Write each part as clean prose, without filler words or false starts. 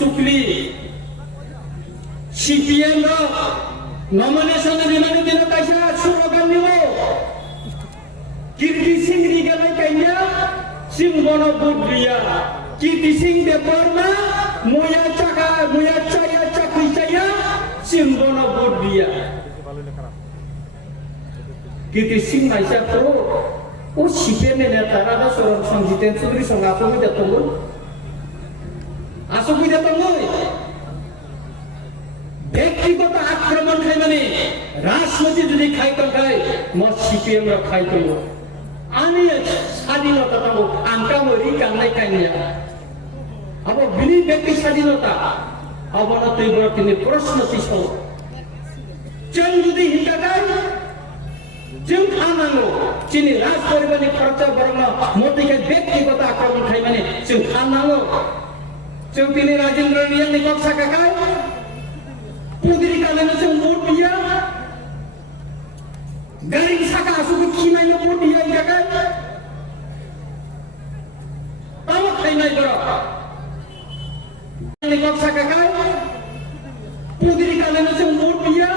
Sukli CPM nomination rimani dina kaisa slogan nibo Kirti Singh rigalai kainya Simbono budriya Kirti Singh deporna Muya caya cakri caya Simbono budriya Kirti Singh naisa pro O CPM netara da sorong sangjiten sudri sangapo mi datongun Asok mi datongun ব্যক্তিগত আক্রমণ খাই মানে রাজনীতি যদি খাইতো খাই মই CPM র খাইতো আমি স্বাধীনতা পাবো আঙ্কা মরি কান্নাই কাইনিয়া আবার বিনি ব্যক্তি স্বাধীনতা অবনতি বড় তিনি প্রশ্ন তিস जों যদি হিংসা গাই जों খানানো চিনি রাজ পরিবারনি খরচা বরং মতিকে ব্যক্তিগত আক্রমণ খাই মানে जों খানানো जों তিনি Rajendra নিয়ান নিকক সাকাকাই Pudiri kalena sing mudia garing saka asuku kinai no mudia jaga tamak kainai bro ni kok saka kai pudiri kalena sing mudia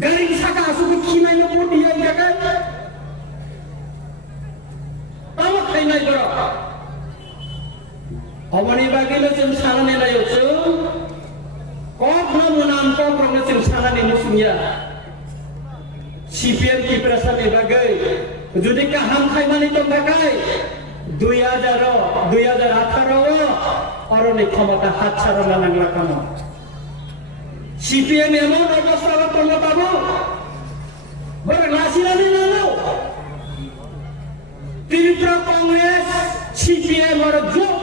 garing saka asuku kinai no mudia jaga tamak kainai bro awani bagila sing sarane layo Kok menam kok orang sing sana ni musuhnya. CPM ki perasaan bagai. Jadi kaham khai mani tom bagai. 2018 orang ni ক্ষমতা হাত ছাড়া নাংলা কাম CPM এমন অবস্থা করলো পাবো বড় লাসিলানি নাও Tripura Congress CPM আর জোট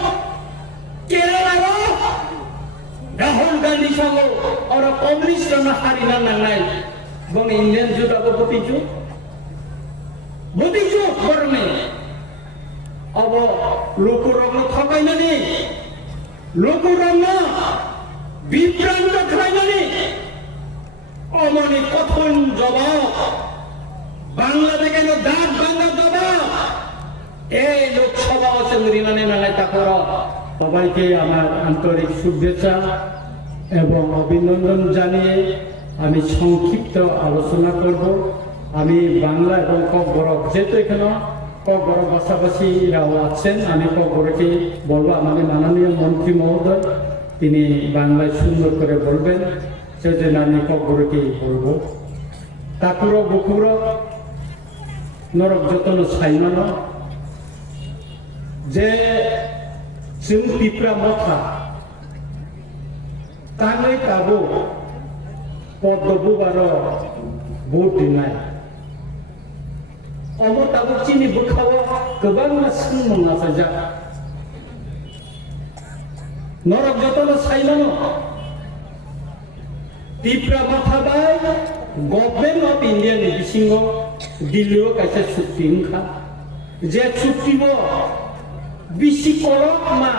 Kerala Rahul Gandhi sango orang komunis sama hari nangai bang Indian juga apa botiju borne abo lokurong thakai nani lokurong বিভ্রান্ত খাই nani অমনি কঠোর জবাব বাংলাদেশে কেন দাঁত ভাঙা জবাব এই লোকসভা অসেম্বলি মানে নালাই তাকর সবাইকে আমার আন্তরিক শুভেচ্ছা এবং অভিনন্দন জানিয়ে আমি সংক্ষিপ্ত আলোচনা করব আমি বাংলা এবং ককবরক যেহেতু এখানে ককবরক ভাষাভাষীরাও আছেন আমি ককবরকে বলবো আমাদের মাননীয় মন্ত্রী মহোদয় তিনি বাংলায় সুন্দর করে বলবেন সেজন্য আমি ককবরকেই বলবো তাকুর বকুর নরক যতন সাইমানো যে जों तिप्रा मथा तांगै काबो पद्मबु बारो भोट दिनाय अमो ताबो चिनि बुखाव गोबां मासिन मोनना साजा नरक जतन साइलानो तिप्रा मथा बाय गभर्नमेंट ऑफ इंडिया नि बिसिङाव दिल्लीआव कायसे चुक्ति ओंखा जे चुक्तिबो Bisi kolok ma,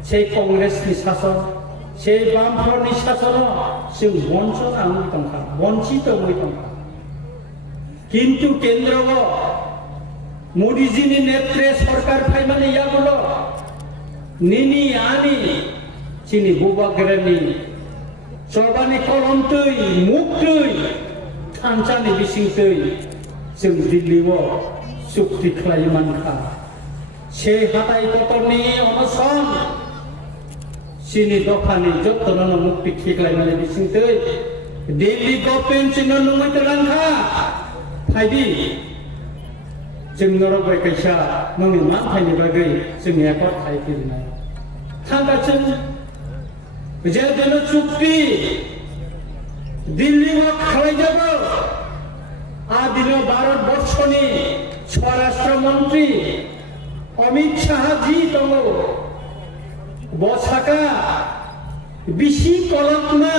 saya kongres ni sason, saya bampro ni sason, saya bonso angui tongka, bonsi to angui tongka. Kintu kendra go, Modi ji ni netre sarkar phai mane ya bolo, nini ani, sini buba gerani, sorbani kolom tui, muk tui, thancani bising tui, sing Delhi wo, sukti klaiman kha. সেই হাতাই পতন নিয়ে অনশন সিনি দফানি যত্ন মুক্তি ঠিকলাই মানে বিসিংতে Delhi government চিহ্ন নমতে রাখা ফাইদি जों नरबाय कैसा नोंनि मा फाइनि बागै जों एकर्ड खालामफिननाय थांगासिन जेदिनो चुक्ति दिल्लीआव खालामजाबो आदिनो भारतबर्षनि स्वराष्ट्र मन्त्री अमित शाह जी दङ बसाका बिसि कलकना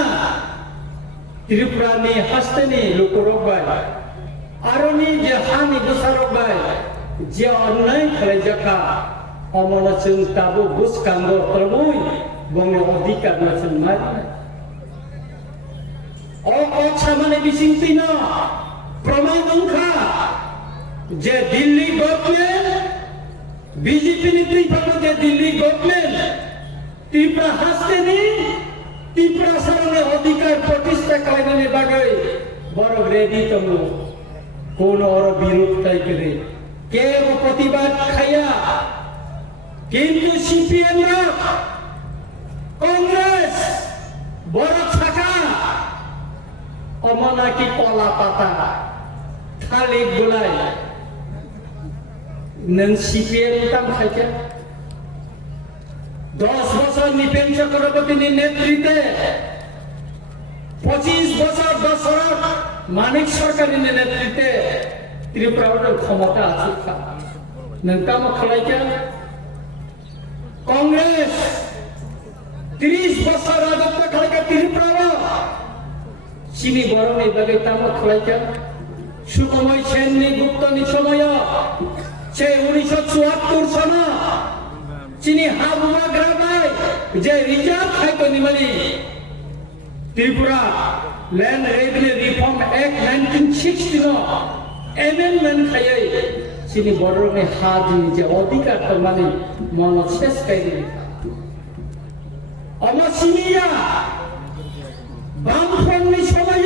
त्रिपुरानि हास्तेनि लोकरबाय आरोनि जे हानि गोसारबाय जे अन्याय खालामजाखा अमन जों दाबो गोसोखांगौ प्रभुय बंग अधिकार जों मारिनाय असामानि बिसिंतिनो प्रमाण दंखा जे दिल्ली गभर्नमेंट बीजेपी नि तुई जे दिल्ली गभर्नमेंट ত্রিপুরা হাসতে দিন ত্রিপুরা সারণে অধিকার প্রতিষ্ঠা কায়দানে বাগাই বড় রেডি তম কোন ওর বিরোধটাই করে কে প্রতিবাদ খাইয়া কিন্তু সিপিএম কংগ্রেস বড় ছাকা অমনাকি কলা পাতা থালি গোলাই নন সিপিএম তাম খাইছে 10 বছর নিপেন চক্রবর্তীর নেতৃত্বে 25 বছর দশরথ মানিক সরকারের নেতৃত্বে ত্রিপুরার ক্ষমতা আছে নঙ্কাম খালাইছে কংগ্রেস 30 বছর রাজত্ব খালাইছে ত্রিপুরা চিনি বরং এইভাবে তাম খালাইছে সুকময় সেননি গুপ্তনি সময় সে 1974 সন চিনি হাবুয়া গ্রামায় যে রিজার্ভ খাইতো নিমালি Tripura land revenue reform act 1960 amendment খাইয়ে চিনি বড়রঙে হাত যে অধিকার তো মানে মন শেষ খাইয়ে অমসিনিয়া বামফ্রন্টনি সময়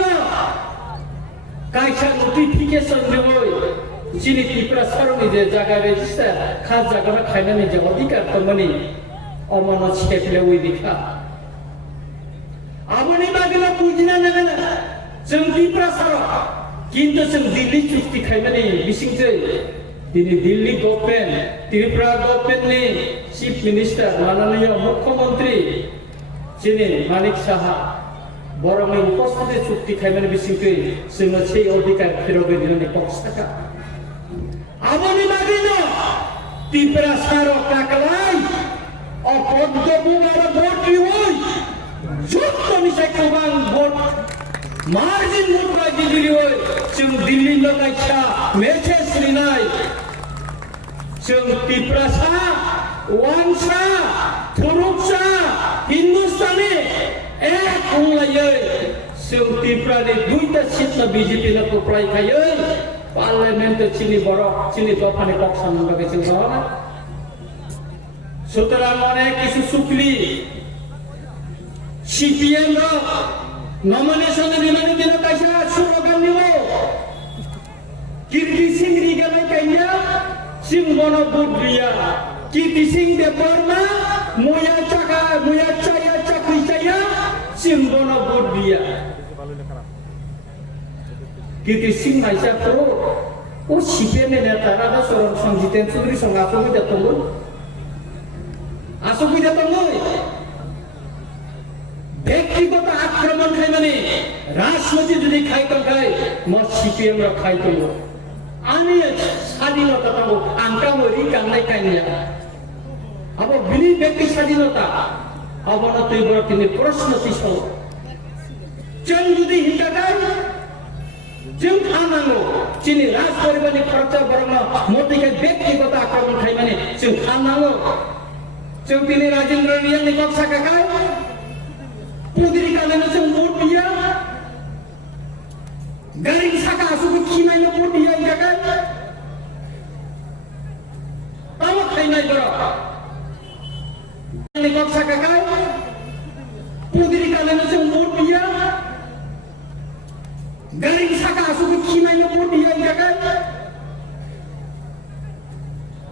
কাইসা নোটিফিকেশন দেবই চিনি ত্রিপুরা সারণি যে জায়গা রেজিস্টার খাস জায়গা খাইনানি যে অধিকার তো মানে অমন ছেপলে ওই দিখা আমনি বাগলা বুঝিনা নেবে না जों ত্রিপুরা সারা কিন্তু जों দিল্লি চুক্তি খাইনানি বিসিংসে তিনি দিল্লি গভর্নমেন্ট ত্রিপুরা গভর্নমেন্টনি চিফ মিনিস্টার মাননীয় মুখ্যমন্ত্রী চিনি মানিক সাহা বরং উপস্থিতি চুক্তি খাইনানি বিসিংসে जों সেই অধিকার ফেরবে দিনে পক্ষ থাকা আমনি বাগিনো ত্রিপুরা সারা কাকলাই অপদ্মবুমার ভোট হই যত নিশাই কবাং ভোট মার্জিন ভোট রাজি দিলি হই जों দিল্লি লকাইছা মেছে শ্রীনাই जों ত্রিপুরা সা ওয়াংসা থুরুকসা হিন্দুস্তানি এক হংলাयै जों ত্রিপুরাनि দুইটা সিট না বিজেপি না কোপ্রাই খাयै পার্লামেন্টে চিনি বড় চিনি দফানি পক্ষান বাগে जों না সুতরাং অনেক কিছু চুকলি সিপিএম নমিনেশন বিমানী দিন কাইসা স্লোগান নিব কীর্তি সিং রিগালাই কাইয়া সিং বন বুদ্রিয়া কীর্তি সিং দেববর্মা মুয়া চায়া চাকরি চাইয়া সিং বন বুদ্রিয়া কীর্তি সিং নাইসা pro ও সিপিএম নেতা রাধা শরণ সঞ্জিতেন চৌধুরী সঙ্গে আপনি দেখুন আসুবিধা তো নয় ব্যক্তিগত আক্রমণ খাই মানে রাজনীতি যদি খাইতো খাই মত সিপিএম রা খাইতো আমি স্বাধীনতা পাবো আঙ্কা মরি কান্নাই কাইনিয়া আবার বিনি ব্যক্তি স্বাধীনতা অবনতি বড় তিনি প্রশ্ন তিস जों যদি হিংসা গাই जों খানাঙ্গো চিনি রাজ পরিবারের খরচা বরং মোদিকে ব্যক্তিগত আক্রমণ খাই মানে जों খানাঙ্গো जों তিনি রাজেন্দ্র রিয়ানি কক্সা কাকাই পুদিরি কালেন जों ভোট দিয়া গাড়ি সাকা আসুকে খিমাইনো ভোট দিয়া কাকাই তাও খাইনাই বড় রিয়ানি কক্সা কাকাই পুদিরি কালেন जों ভোট দিয়া গাড়ি সাকা আসুকে খিমাইনো ভোট দিয়া কাকাই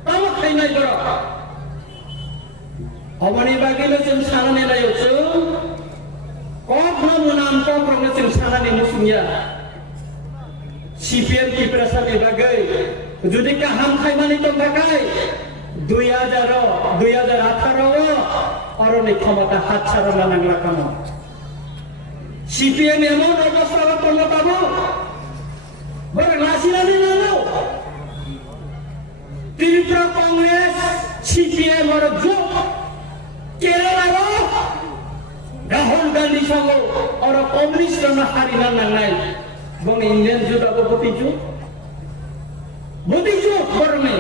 তাও খাইনাই বড় অবনি বাগিলে जों সানানে লাयो जों কখনো মুনাম কখনো जों সানানে মুসুমিয়া সিপিএম কি প্রসাদে বাগৈ যদি কাহাম খাইমানি তো থাকাই 2018 অরনি ক্ষমতা হাত ছাড়া নাংলা কাম সিপিএম এমন অবস্থা করলো পাবো বড় লাসিলানি নানো ত্রিপুরা কংগ্রেস সিপিএম আর জোট কেরালার রাহুল গান্ধী সঙ্গ আর কমিউনিস্ট হারিনা নাংনাই এবং ইন্ডিয়ান জোট আবার বতিজু বরমে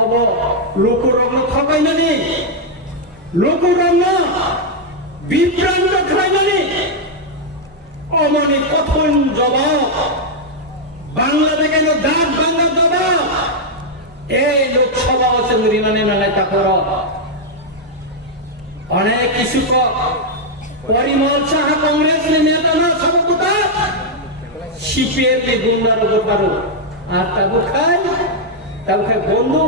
अब लोकरंग थकायनानै लोकरंग বিভ্রান্ত খাইনানি অমনি কঠোর জবাব বাংলাদেশের দাঁত ভাঙা জবাব এই লোকসভা অসেম্বলি মানে নালাই তাকর অনেক কিছু পরিমল সাহা কংগ্রেস নেতা না সভাপতি সিপিএম নি গুন্ডার গোপারো আর তাবু খাই বন্ধু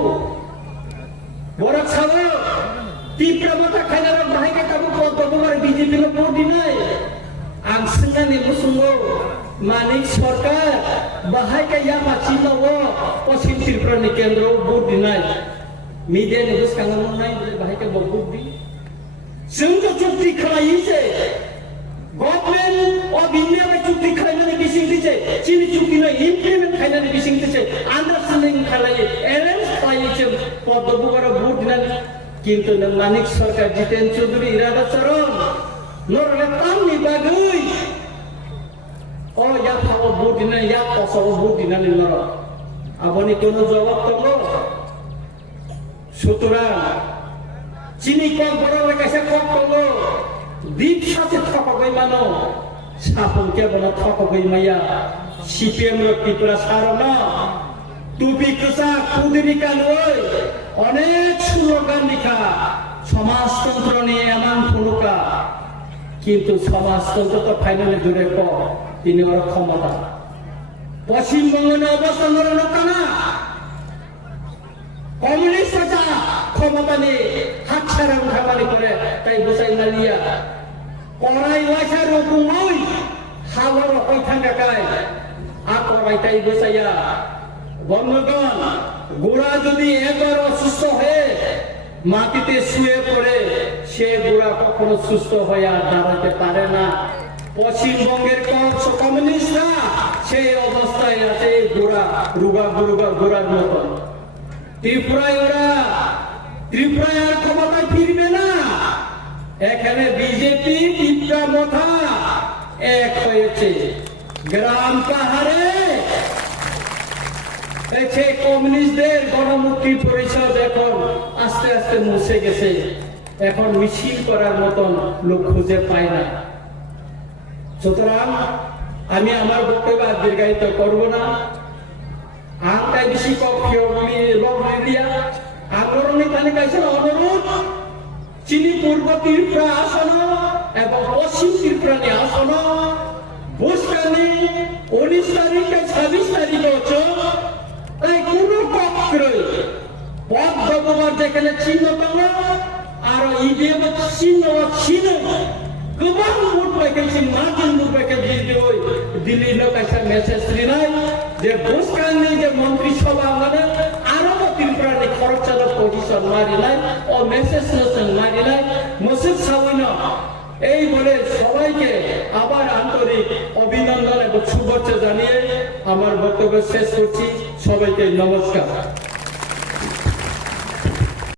বড় ছাড়ো তীব্র মাথা খাইনার বাহাইকে তাবু কতবার বিজেপি নো ভোট দিনাই आंसना ने मुसुंगो मानिक सरकार बाहाय का या माचिनो वो पश्चिम त्रिपुरा नि केंद्र भोट दिनाय मीडिया ने बस कांगन नाय बाहाय का भोट दी जोंखौ चुक्ति खालायिसे गभर्नमेंट अफ इंडिया में चुक्ति खालायनानै बिसिंथिसे चिनि चुक्ति न इमप्लिमेंट खालायनानै बिसिंथिसे आन्डारस्टेंडिंग खालायो एरेन्ज खालायो पद्मपुर भोट दिनानै किन्तु नों मानिक सरकार जितेन चौधुरी इरादा चरण नोरले तामनि बागै या थाव भोट दिना या पसाव भोट दिनानै नर आबनि कोनो जवाब दङ सुतरां चिनि कम बरले कासे कम दङ दीप सासे थपगै मानो साफंके बना थपगै माया सीपीएम र त्रिपुरा सारना टुपि कुसा कुदिनि कानुय अनेक स्लोगान लिखा समाजतन्त्रनि एमान फुनुका কিন্তু সমাজতন্ত্র তো ফাইনালি দূরে তিনি ওর ক্ষমতা পশ্চিমবঙ্গের অবস্থান না কমিউনিস্ট ক্ষমতা নিয়ে হাত ছাড়া উঠাবানি করে তাই বসাই নালিয়া করাই ওয়াইসা রকমই হাওয়ার হই থাকায় আর করাই তাই বসাইয়া বন্ধুগণ গোড়া যদি একবার অসুস্থ হয়ে মাটিতে শুয়ে পড়ে সে গোড়া কখনো সুস্থ হয়ে আর দাঁড়াতে পারে না পশ্চিমবঙ্গের কমিউনিস্টরা সেই অবস্থায় আছে গোড়া গোড়ার মতন ত্রিপুরায় আর ক্ষমতায় ফিরবে না এখানে বিজেপি ত্রিপুরা মাথা এক হয়েছে গ্রাম পাহাড়ে কমিউনিস্টদের গণমুক্তি পরিষদ এখন আস্তে আস্তে মুছে গেছে এখন মিছিল করার মতন লোক খুঁজে পায় না সুতরাং আমি আমার বক্তব্য দীর্ঘায়িত করব না আংটাই বেশি আন্দোলনের তালিকায় অনুরোধ চিনি পূর্ব ত্রিপুরা আসন এবং পশ্চিম ত্রিপুরা আসন বুঝকানি 19 তারিখ 26 তারিখ হচ্ছে তাই কোন পক্ষই পদ্মপুর যেখানে চিহ্ন দङ आरो इडिएम चिन्ह चिन्ह गोबां भोट पाइखायसि मार्जिन भोट पाइखाय दिल्ली न कायसा मेसेज लिनाय जे बुसकाननि जे मन्त्रि सभा माने आरो त्रिपुरानि खरचाला पजिशन मारिनाय ओ मेसेज नसन मारिनाय मसजिद सावैन এই বলে সবাইকে আবার আন্তরিক অভিনন্দন এবং শুভেচ্ছা জানিয়ে আমার বক্তব্য শেষ করছি সবাইকে নমস্কার।